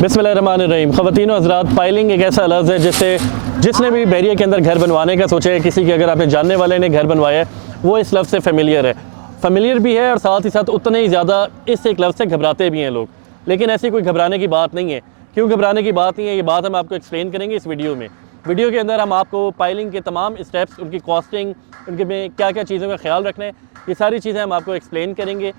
बिस्मिल्लाहिर्रहमानिर्रहीम। ख़वातीन हज़रात, पाइलिंग एक ऐसा लफ्ज़ है जिसने भी बहरिया के अंदर घर बनवाने का सोचा है, किसी के अगर आपने जानने वाले ने घर बनवाया है, वो इस लफ्ज़ से फ़ेमिलियर है। फ़ेमिलियर भी है और साथ ही साथ उतने ही ज़्यादा इस एक लफ्ज़ से घबराते भी हैं लोग। लेकिन ऐसी कोई घबराने की बात नहीं है। क्यों घबराने की बात नहीं है, ये बात हम आपको एक्सप्लेन करेंगे इस वीडियो में। वीडियो के अंदर हम आपको पाइलिंग के तमाम स्टेप्स, उनकी कॉस्टिंग, उनके में क्या क्या चीज़ों का ख्याल रखना है, ये सारी चीज़ें हम आपको एक्सप्लेन करेंगे।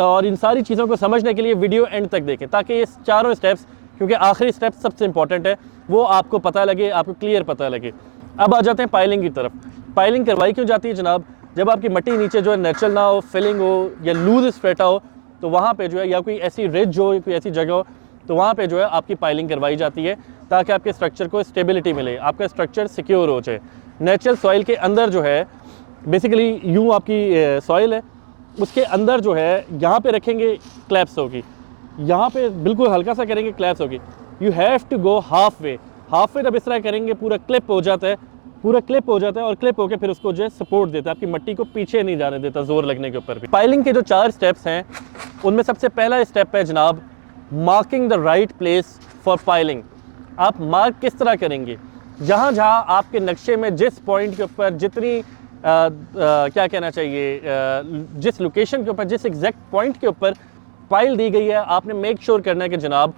और इन सारी चीज़ों को समझने के लिए वीडियो एंड तक देखें, ताकि ये चारों स्टेप्स, क्योंकि आखिरी स्टेप सबसे इंपॉर्टेंट है, वो आपको पता लगे, आपको क्लियर पता लगे। अब आ जाते हैं पाइलिंग की तरफ। पाइलिंग करवाई क्यों जाती है जनाब? जब आपकी मिट्टी नीचे जो है नेचुरल ना हो, फिलिंग हो या लूज स्ट्रेटा हो, तो वहाँ पे जो है, या कोई ऐसी रिज हो, कोई ऐसी जगह हो, तो वहाँ पे जो है आपकी पाइलिंग करवाई जाती है, ताकि आपके स्ट्रक्चर को स्टेबिलिटी मिले, आपका स्ट्रक्चर सिक्योर हो जाए। नेचुरल सॉइल के अंदर जो है, बेसिकली यूँ आपकी सॉइल है, उसके अंदर जो है यहाँ पे रखेंगे क्लैप्स होगी, यहाँ पे बिल्कुल हल्का सा करेंगे क्लैप्स होगी। You have to go half way जब इस तरह करेंगे पूरा क्लिप हो जाता है, पूरा क्लिप हो जाता है, और क्लिप होकर फिर उसको जो है सपोर्ट देता है, आपकी मिट्टी को पीछे नहीं जाने देता जोर लगने के ऊपर भी। पाइलिंग के जो 4 स्टेप्स हैं, उनमें सबसे पहला स्टेप है जनाब marking the right place for piling. आप मार्क किस तरह करेंगे? जहाँ जहाँ आपके नक्शे में जिस पॉइंट के ऊपर जितनी क्या कहना चाहिए, जिस लोकेशन के ऊपर, जिस एग्जैक्ट पॉइंट के ऊपर पाइल दी गई है, आपने मेक श्योर करना है कि जनाब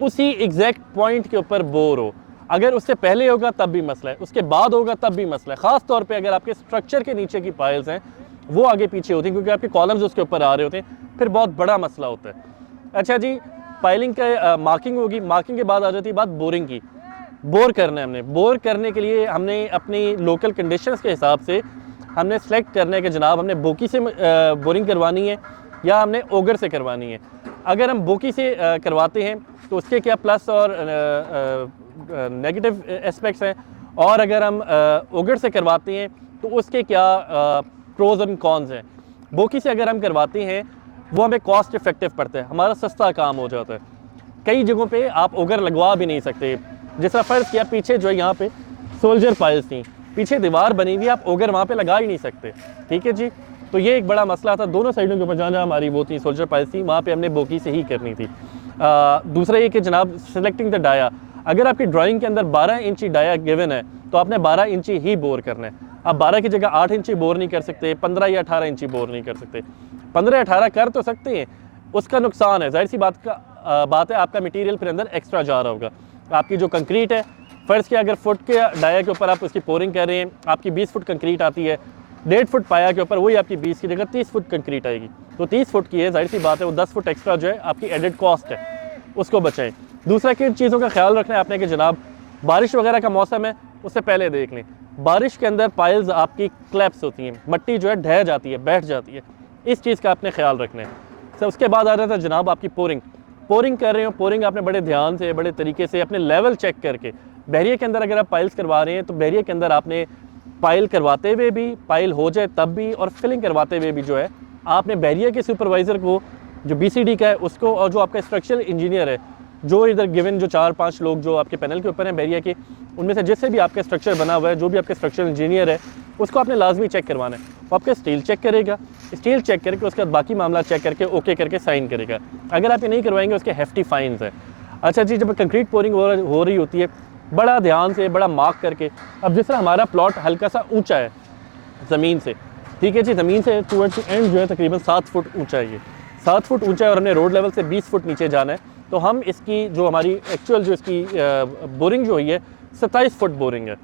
उसी एग्जैक्ट पॉइंट के ऊपर बोर हो। अगर उससे पहले होगा तब भी मसला है, उसके बाद होगा तब भी मसला है। ख़ास तौर पे अगर आपके स्ट्रक्चर के नीचे की पाइल्स हैं, वो आगे पीछे होती हैं, क्योंकि आपके कॉलम्स उसके ऊपर आ रहे होते हैं, फिर बहुत बड़ा मसला होता है। अच्छा जी, पाइलिंग का मार्किंग होगी। मार्किंग के बाद आ जाती है बात बोरिंग की। बोर करना है हमने। बोर करने के लिए हमने अपनी लोकल कंडीशंस के हिसाब से हमने सेलेक्ट करना है कि जनाब हमने बोकी से बोरिंग करवानी है या हमने ओगर से करवानी है। अगर हम बोकी से करवाते हैं तो उसके क्या प्लस और नेगेटिव एस्पेक्ट्स हैं, और अगर हम ओगर से करवाते हैं तो उसके क्या प्रोज एंड कॉन्स हैं। बोकी से अगर हम करवाते हैं, वो हमें कॉस्ट इफेक्टिव पड़ता है, हमारा सस्ता काम हो जाता है। कई जगहों पे आप ओगर लगवा भी नहीं सकते। जिस तरह फ़र्ज़ किया पीछे जो है यहाँ पे सोल्जर पाइल्स थी, पीछे दीवार बनी हुई, आप ओगर वहाँ पे लगा ही नहीं सकते। ठीक है जी, तो ये एक बड़ा मसला था। दोनों साइडों के ऊपर जहाँ हमारी वो थी सोल्जर पाइल्स थी, वहाँ पे हमने बोकी से ही करनी थी। दूसरा ये कि जनाब सेलेक्टिंग द डाया। अगर आपकी ड्राइंग के अंदर 12 इंची डाया गिवन है, तो आपने 12 इंची ही बोर करना है। आप 12 की जगह 8 इंची बोर नहीं कर सकते, 15 या 18 इंची बोर नहीं कर सकते। 15-18 कर तो सकते हैं, उसका नुकसान है, जाहिर सी बात है, आपका मटीरियल फिर अंदर एक्स्ट्रा जा रहा होगा। आपकी जो कंक्रीट है, फ़र्ज़ किया अगर फुट के डाया के ऊपर आप उसकी पोरिंग कर रहे हैं, आपकी 20 फुट कंक्रीट आती है, 1.5 फुट पाया के ऊपर वही आपकी 20 की जगह 30 फुट कंक्रीट आएगी, तो 30 फुट की है, जाहिर सी बात है वो 10 फुट एक्स्ट्रा जो है आपकी एडेड कॉस्ट है, उसको बचाएं। दूसरा किन चीज़ों का ख्याल रखना है आपने कि जनाब बारिश वगैरह का मौसम है, उससे पहले देख लें। बारिश के अंदर पाइल्स आपकी क्लैप्स होती हैं, मिट्टी जो है ढह जाती है, बैठ जाती है, इस चीज़ का आपने ख्याल रखना है। सर उसके बाद आ रहा था जनाब आपकी पोरिंग कर रहे हो। पोरिंग आपने बड़े ध्यान से, बड़े तरीके से अपने लेवल चेक करके, बहरिया के अंदर अगर आप पाइल्स करवा रहे हैं तो बहरिया के अंदर आपने पाइल करवाते हुए भी, पाइल हो जाए तब भी, और फिलिंग करवाते हुए भी जो है आपने बहरिया के सुपरवाइज़र को, जो BCD का है उसको, और जो आपका स्ट्रक्चरल इंजीनियर है, जो इधर गिवन जो 4-5 लोग जो आपके पैनल के ऊपर हैं बहरिया के, उनमें से जिससे भी आपका स्ट्रक्चर बना हुआ है, जो भी आपका स्ट्रक्चरल इंजीनियर है, उसको आपने लाजमी चेक करवाना है। वो आपका स्टील चेक करेगा, स्टील चेक करके उसके बाद बाकी मामला चेक करके ओके करके साइन करेगा। अगर आप ये नहीं करवाएंगे उसके हेफ्टी फाइन्स हैं। अच्छा जी, जब कंक्रीट पोरिंग हो रही होती है, बड़ा ध्यान से, बड़ा मार्क करके, अब जिस तरह हमारा प्लॉट हल्का सा ऊंचा है ज़मीन से, ठीक है जी, ज़मीन से टूवर्ड्स द एंड जो है तकरीबन 7 फुट ऊंचा है, ये 7 फुट ऊंचा है, और हमने रोड लेवल से 20 फुट नीचे जाना है, तो हम इसकी जो हमारी एक्चुअल जो इसकी बोरिंग जो हुई है 27 फुट बोरिंग है।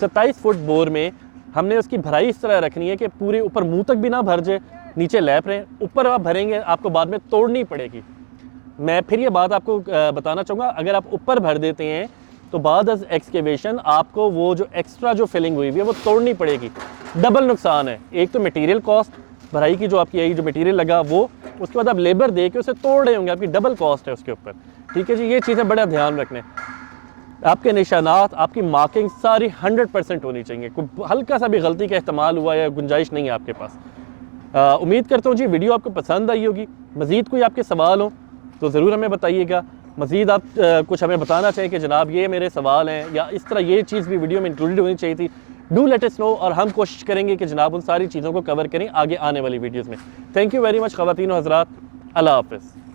27 फुट बोर में हमने उसकी भराई इस तरह रखनी है कि पूरे ऊपर मुंह तक भी ना भर जाए, नीचे लैप रहे। ऊपर आप भरेंगे आपको बाद में तोड़नी पड़ेगी। मैं फिर ये बात आपको बताना चाहूँगा, अगर आप ऊपर भर देते हैं तो बाद एक्सकेवेशन आपको वो जो एक्स्ट्रा जो फिलिंग हुई हुई है वो तोड़नी पड़ेगी। डबल नुकसान है, एक तो मटेरियल कॉस्ट, भराई की जो आपकी आई जो मटेरियल लगा वो, उसके बाद आप लेबर दे के उसे तोड़ रहे होंगे, आपकी डबल कॉस्ट है उसके ऊपर। ठीक है जी, ये चीज़ें बड़ा ध्यान रखने। आपके निशानात, आपकी मार्किंग सारी 100% होनी चाहिए। कोई हल्का सा भी गलती का इस्तेमाल हुआ या गुंजाइश नहीं है आपके पास। उम्मीद करता हूँ जी वीडियो आपको पसंद आई होगी। मज़ीद कोई आपके सवाल हो तो ज़रूर हमें बताइएगा। मज़ीद आप कुछ हमें बताना चाहिए कि जनाब ये मेरे सवाल हैं, या इस तरह ये चीज़ भी वीडियो में इंक्लूडेड होनी चाहिए थी, डू लेट अस नो, और हम कोशिश करेंगे कि जनाब उन सारी चीज़ों को कवर करें आगे आने वाली वीडियोज़ में। थैंक यू वेरी मच ख़वातीन हज़रात, अल्लाह हाफ़िज़।